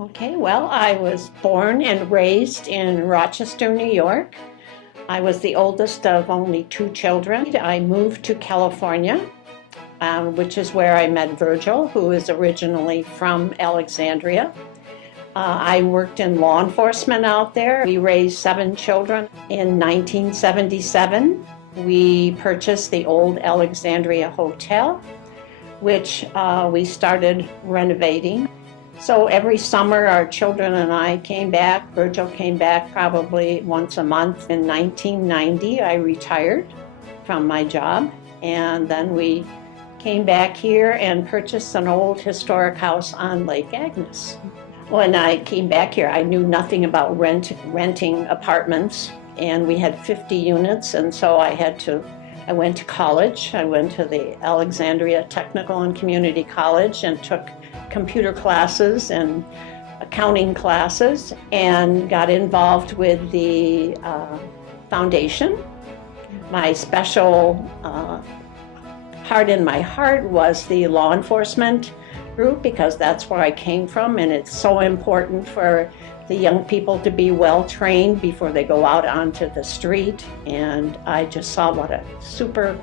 Okay, well, I was born and raised in Rochester, New York. I was the oldest of only two children. I moved to California, which is where I met Virgil, who is originally from Alexandria. I worked in law enforcement out there. We raised 7 children. In 1977, we purchased the old Alexandria Hotel, which we started renovating. So every summer, our children and I came back. Virgil came back probably once a month. In 1990, I retired from my job, and then we came back here and purchased an old historic house on Lake Agnes. When I came back here, I knew nothing about renting apartments, and we had 50 units, and so I went to college. I went to the Alexandria Technical and Community College and took computer classes and accounting classes and got involved with the foundation. My special heart in my heart was the law enforcement group, because that's where I came from, and it's so important for the young people to be well trained before they go out onto the street. And I just saw what a super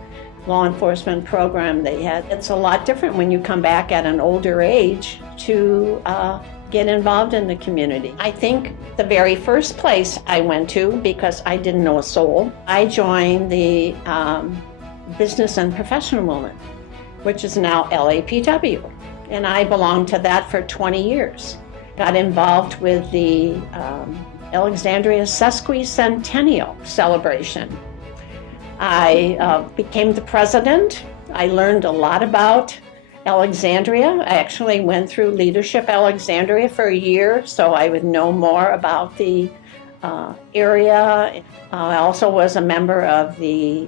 law enforcement program they had. It's a lot different when you come back at an older age to get involved in the community. I think the very first place I went to, because I didn't know a soul, I joined the Business and Professional Women, which is now LAPW. And I belonged to that for 20 years. Got involved with the Alexandria Sesquicentennial celebration. I became the president. I learned a lot about Alexandria. I actually went through Leadership Alexandria for a year, so I would know more about the area. I also was a member of the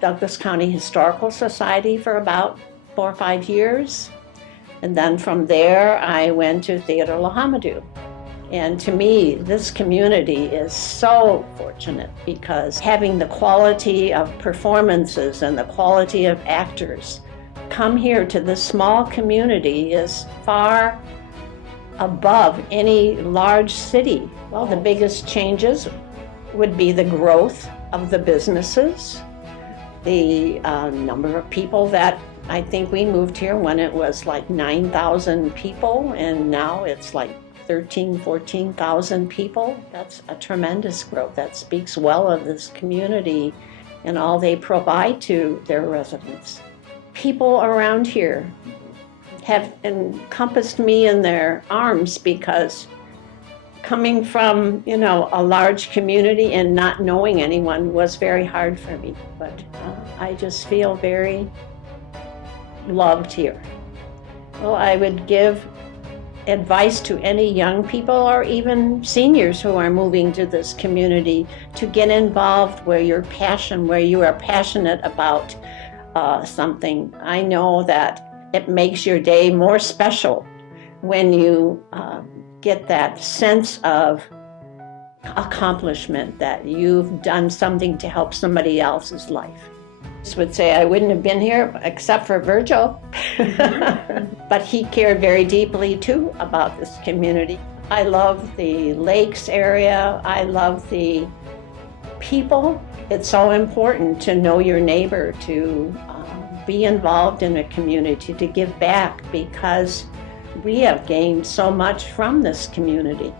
Douglas County Historical Society for about 4 or 5 years. And then from there, I went to Theater Lahamadou. And to me, this community is so fortunate, because having the quality of performances and the quality of actors come here to this small community is far above any large city. Well, the biggest changes would be the growth of the businesses, the number of people that I think we moved here when it was like 9,000 people, and now it's like 13,000, 14,000 people. That's a tremendous growth. That speaks well of this community and all they provide to their residents. People around here have encompassed me in their arms, because coming from, a large community and not knowing anyone was very hard for me. But I just feel very loved here. Well, I would give advice to any young people or even seniors who are moving to this community to get involved where you are passionate about something. I know that it makes your day more special when you get that sense of accomplishment, that you've done something to help somebody else's life. I would say I wouldn't have been here except for Virgil, but he cared very deeply too about this community. I love the lakes area. I love the people. It's so important to know your neighbor, to be involved in a community, to give back, because we have gained so much from this community.